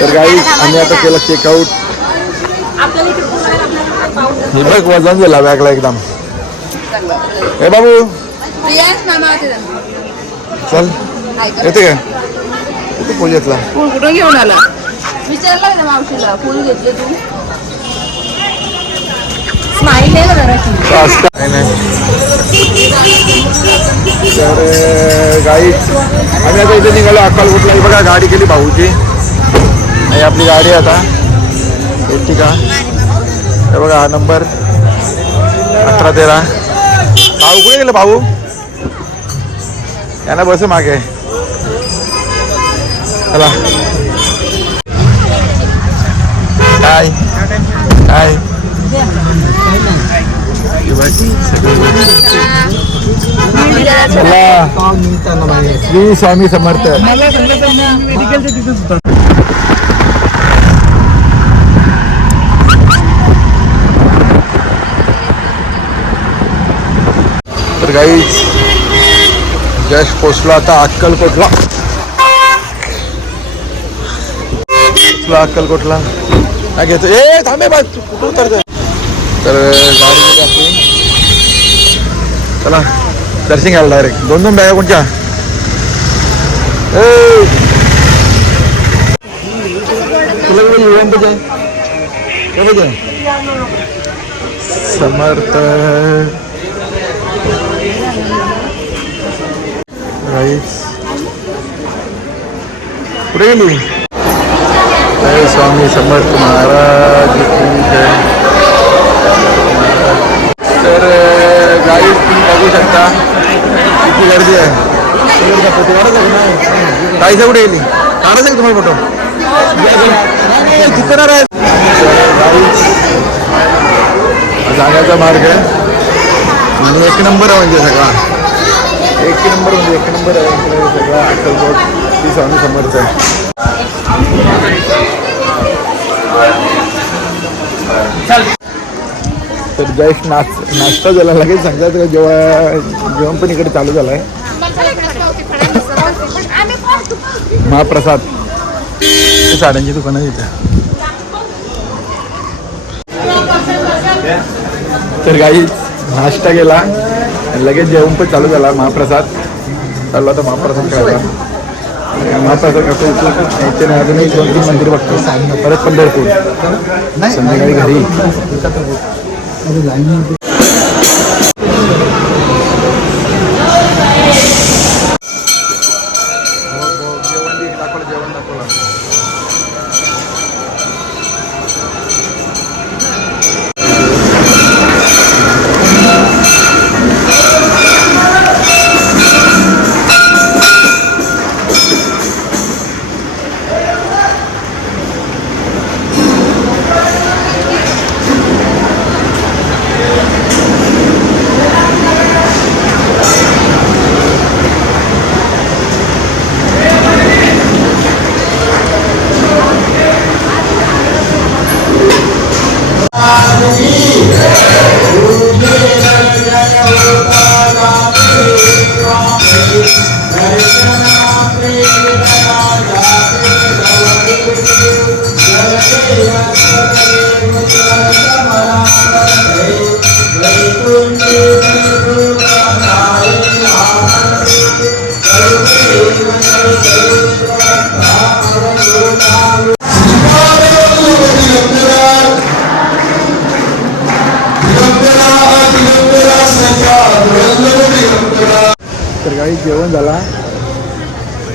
तर गाई आम्ही आता केलं चेकआउट हे बघ वजन झाला बॅगला एकदम. हे बाबू. चल. येते काय कुठे पूजेतला फुल कुठून घेऊन आला? विचारलं ना मावशीला फुल घेतले तू. स्माईल आहे का जराशी नाही नाही. तर अं, गाई आम्ही आता इथे निघालो अक्कलकोटला. बघा गाडी केली भाऊची. आणि आपली गाडी आता. येते का? हे बघा हा नंबर अठरा तेरा. भाऊ कुठे गेलं भाऊ? यांना बस मागे. चला. काय? काय? चला. श्री स्वामी समर्थ. तर काही जस्ट पोचलो आता अक्कलकोटला. पोचलो अक्कलकोटला. काय घेतो. ए थांबे बा कुठं उतरतोय? तर गाडी गेली आपली. चला दर्शन घ्यायला डायरेक्ट दोन दोन बॅगा कोणत्या तुला समर्थ. राईस कुठे गेली जय स्वामी समर्थ महाराज की तर अं, तुम्ही बघू शकता किती गर्दी आहे ताईचा कुठे गेली काढायचं आहे तुम्हाला फोटो तिथं आहे जाण्याचा मार्ग आहे आणि एक नंबर आहे म्हणजे सगळा एक नंबर म्हणजे एक नंबर आहे. इकडे सगळा अक्कलकोट ती स्वामी समर्थ. आहे तर जस्ट नाच नाश्ता झाला. लगेच सांगायचं का जेव्हा जेवण पण इकडे चालू झालं आहे महाप्रसाद साड्यांची दुकानं इथे. तर काही नाश्ता केला. आणि लगेच जेवण पण चालू झाला. महाप्रसाद चालला होता महाप्रसाद करायला महाप्रसाद करतो. नाही अजून एक दोन तीन मंदिर बघतो. परत पंढरपूर. संध्याकाळी घरी.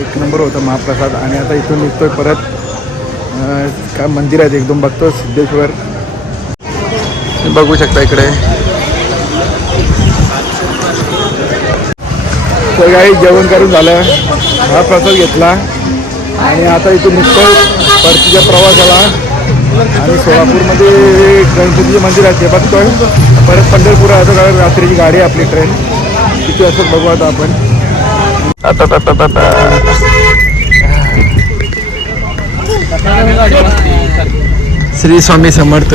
एक नंबर होता महाप्रसाद आणि आता इथून निघतोय परत. काय मंदिर आहेत एकदम बघतो सिद्धेश्वर. तुम्ही बघू शकता इकडे. तर काही जेवण करून झालं. महाप्रसाद घेतला. आणि आता इथून निघतोय परतीच्या प्रवासाला. आणि सोलापूरमध्ये गणपतीचे मंदिर आहे ते बघतोय. परत पंढरपूर आता रात्रीची गाडी आहे आपली ट्रेन किती असं बघू आता आपण. श्री स्वामी समर्थ.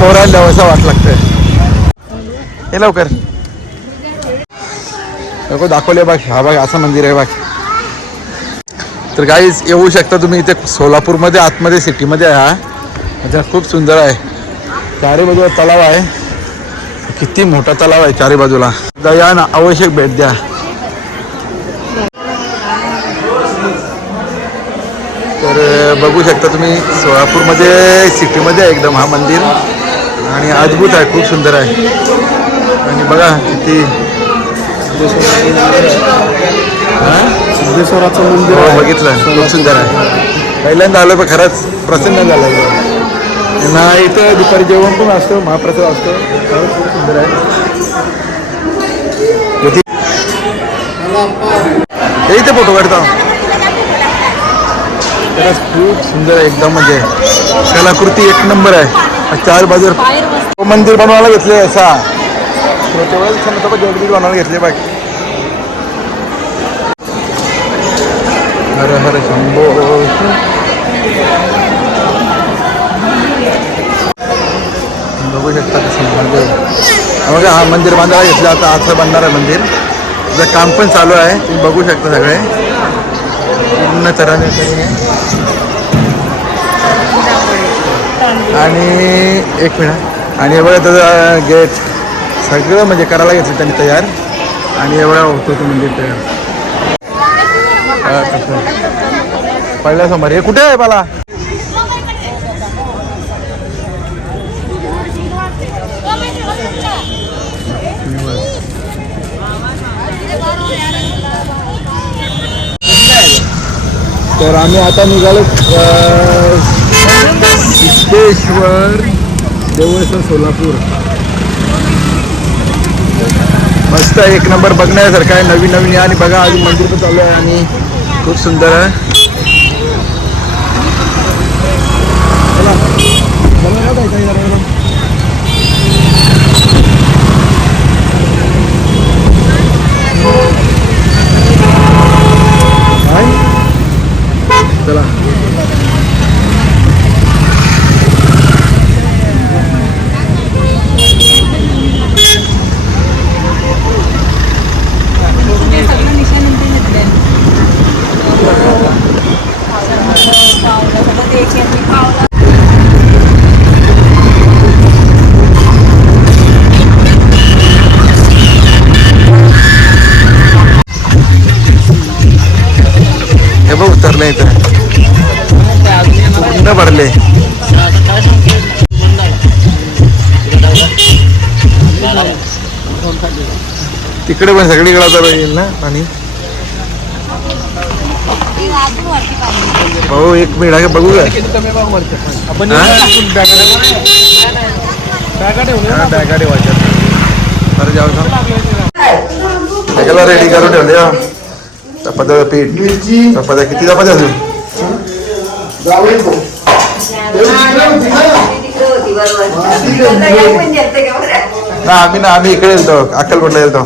पोरायला द्यावं वाट लागतंय. हे लवकर. नको दाखवले बघ हा बघ असं मंदिर आहे बघ. तर काहीच येऊ शकता तुम्ही इथे सोलापूरमध्ये आतमध्ये सिटीमध्ये आहे हा. अच्छा खूप सुंदर आहे. चारी बाजूला तलाव आहे. किती मोठा तलाव आहे चारी बाजूला. या ना आवश्यक भेट द्या. तर बघू शकता तुम्ही सोलापूरमध्ये सिटीमध्ये आहे एकदम हा मंदिर. आणि अद्भुत आहे खूप सुंदर आहे. आणि बघा किती हा? सिद्धेश्वराचं मंदिर हो. बघितलं. खूप सुंदर आहे. पहिल्यांदा आलो पण खरंच प्रसन्न झालं. ना इथं दुपारी जेवण पण असतं महाप्रसाद असतो. खूप सुंदर आहे. इथे फोटो काढता. खरंच खूप सुंदर आहे एकदम म्हणजे कलाकृती एक नंबर आहे. चार बाजू मंदिर बनवायला घेतले असा. तेवढं छत्रपती जगदीश बनवायला घेतले बाकी. हर हर शंभो. बघू शकता कसं मंदिर बघा हा मंदिर बांधायला घेतलं आता असं बनणार आहे मंदिर. त्याचं काम पण चालू आहे तुम्ही बघू शकता सगळे. पूर्ण तऱ्हेने तऱ्हेने. आणि एक मिनिट. आणि एवढं त्याचा त्याचं गेट सगळं म्हणजे करायला घेतलं त्यांनी तयार. आणि एवढा होतो तो मंदिर तयार. पहिल्या समोर. हे कुठे आहे मला तर आम्ही आता निघालो सिद्धेश्वर देवस्थान सोलापूर. मस्त आहे, एक नंबर बघण्यासारखं आहे. नवीन नवीन आणि बघा अजून मंदिर पण चालू आहे आणि खूप सुंदर आहे. इथं. पूर्ण भरले तिकडे पण सगळीकडे आता येईल ना पाणी भाऊ एक मिनिट आहे बघू का? हा? बॅगा ठेवायच्या रेडी करून ठेवले. चपात्याचं पीठ चपात्या किती चपात्या अजून ना आम्ही ना आम्ही इकडे येतो अक्कलकोटला येतो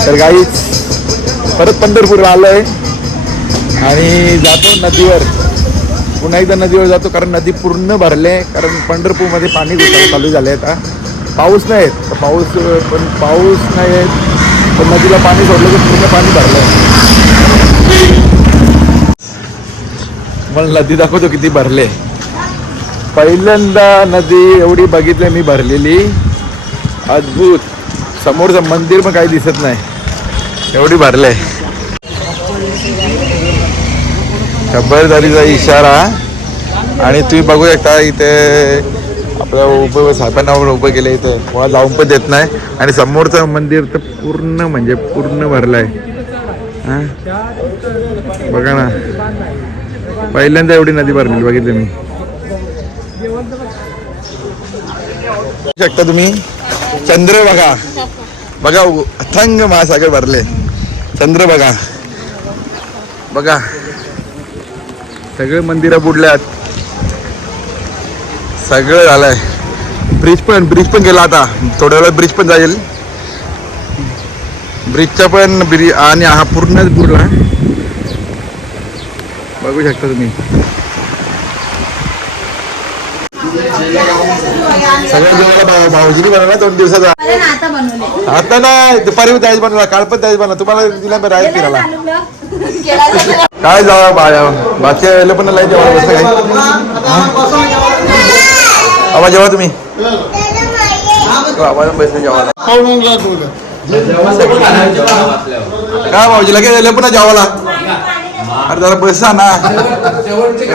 तर गाईच परत पंढरपूरला आलोय आणि जातो नदीवर पुन्हा एकदा नदीवर जातो कारण नदी पूर्ण भरले कारण पंढरपूरमध्ये पाणी घुसायला चालू झाले आता पाऊस नाही येत तर पाऊस पण पाऊस नाही येत पण नदीला पाणी सोडलं तर पूर्ण पाणी भरलंय मला नदी दाखवतो किती भरले. पहिल्यांदा नदी एवढी बघितली मी भरलेली. अद्भुत. समोरचं मंदिर पण काही दिसत नाही. एवढी भरले. खबरदारीचा इशारा. आणि तुम्ही बघू शकता इथे आपलं उभं साहेबांना उभं केलं इथे. कोणा लावून पण देत नाही. आणि समोरचं मंदिर तर पूर्ण म्हणजे पूर्ण भरलंय. आहे बघा ना. पहिल्यांदा एवढी नदी भरली बघितली मी. शकता तुम्ही? चंद्र बघा. बघा अथंग महासागर भरले. चंद्र बघा. बघा. सगळे मंदिरं बुडल्यात. सगळं झालंय. ब्रिज पण ब्रिज पण गेला आता. थोड्या वेळात ब्रिज पण जाईल. ब्रिजचा पण ब्रिज आणि हा पूर्णच बुडला. बघू शकता तुम्ही. सगळं जेवढा भाऊ भाऊजीनी बनवला दोन दिवसाचा. आता बनवले आता नाही दुपारी त्याच बनवला काल पण त्याच बनवला. तुम्हाला दिला बरं आहे फिरायला काय जावा बाया? बाकी पण नाही जेवायला बसलं काय? आवाज जेवा तुम्ही. आवाज बसले जेवायला. काय भाऊजीला काय झालं पुन्हा जेवायला? अरे जरा बसा ना.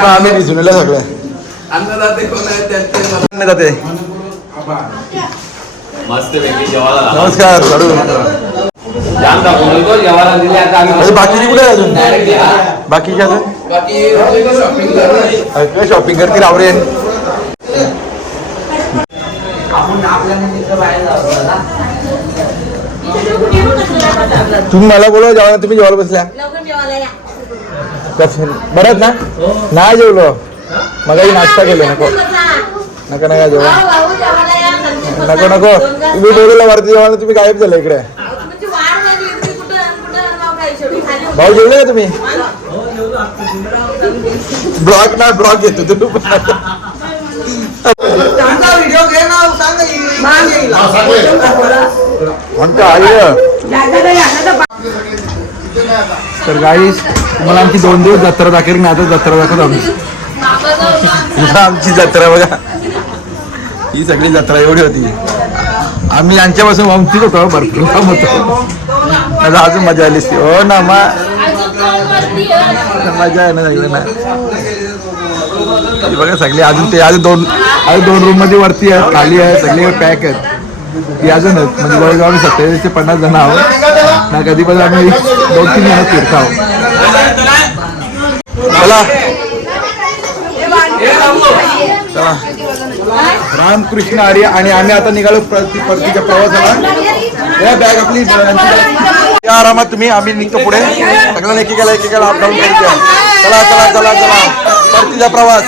आम्ही दिसून सगळं. नाही जाते नमस्कार बाकीची कुठे आहे अजून? बाकीची अजून? बाकी शॉपिंग अरे काय शॉपिंग करतील आवरेन तुम्ही मला बोलवा जेवायला तुम्ही जेवायला बसल्या. कसं बरं आहेत ना? नाही जेवलो. मगाशी नाश्ता केलो नको. नका नका जेवा. नको नको. तुम्ही बोलवलं वरती जेवायला तुम्ही गायब झाला इकडे. भाऊ जेवले का तुम्ही? ब्लॉग ना ब्लॉग घेतो. तुम्ही तर गाई तुम्हाला आमची दोन दिवस जत्रा दाखवली ना आता जत्रा दाखवत आम्ही आमची जत्रा बघा. ही सगळी जत्रा एवढी होती. आम्ही यांच्यापासून वंचित होतो भरपूर लांब होतो. अजून मजा आली असती. हो ना मा मजा आहे ना सगळी ना बघा सगळे अजून ते अजून दोन अजून दोन रूममध्ये वरती आहे खाली आहे सगळे पॅक आहेत. ती म्हणजे वळगाव आम्ही सत्तेचाळीस ते पन्नास जण आहोत. ना कधी पण आम्ही दोन तीन जण फिरतो. आहोत चला. चला. रामकृष्ण आर्य आणि आम्ही आता निघालो परतीच्या प्रवासाला. या बॅग आपली या आरामात तुम्ही आम्ही निघतो पुढे. सगळ्यांना एकेकाला एकेकाला अपडाऊन करायचं चला चला चला चला. परतीचा प्रवास.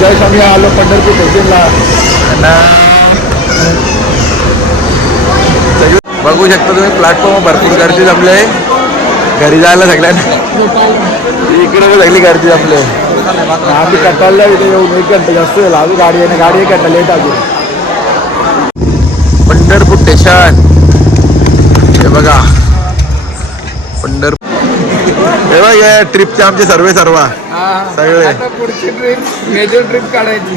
जस्ट आम्ही आलो पंढरपूर स्टेशनला बघू शकता तुम्ही प्लॅटफॉर्म भरपूर गर्दी जमले घरी जायला सगळ्यांना. इकडे पण सगळी गर्दी जमले आम्ही कटाळला इथे येऊन एक घंटा जास्त झाला. अजून गाडी आहे ना गाडी एक घंटा लेट अजून पंढरपूर स्टेशन हे बघा. पंढरपूर. हे बघ ट्रिपचे आमचे सर्वे सर्वा. सगळे. पुढची ट्रिप मेजर ट्रिप काढायची.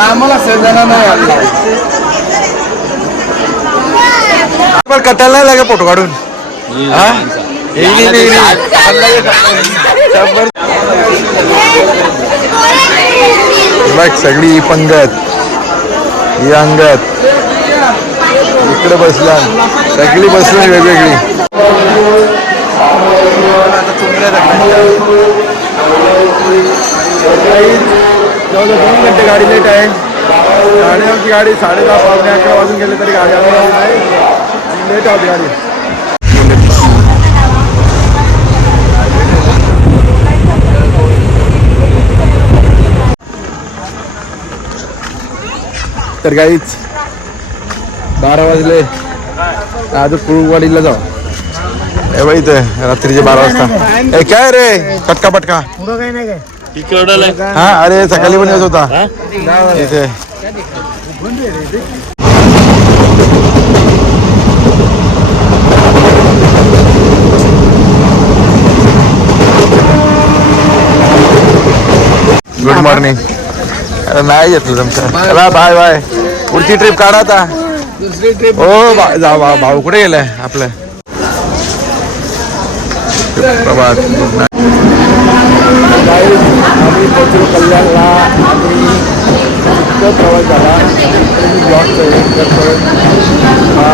आम्हाला सजणा नाही. आला पण कटायला नाही लागे फोटो काढून. हा? बघ सगळी ही पंगत. ही अंगात इकडे बसला. सगळी बसली वेगवेगळी. दोन घंटे गाडी लेट आहे. साडेनऊची गाडी साडे दहा पावणे अकरा वाजून गेले तरी गाडी आली नाही. आणि लेट आहोत गाडी. तर काहीच बारा वाजले. आज कुळवाडीला जाऊ. ए बाई इथे रात्रीचे बारा वाजता. ए काय रे? पटका पटका. हा अरे सकाळी पण येत होता. इथे. गुड मॉर्निंग अरे नाही येतलं तुमचं चला बाय बाय पुढची ट्रिप काढा आता. दुसरी ट्रिप हो बा- जा बा- भाऊ कुठे गेलाय आपलं? प्रभात आम्ही पोचलो कल्याणला आणि इतकं प्रवास झाला. ब्लॉग हा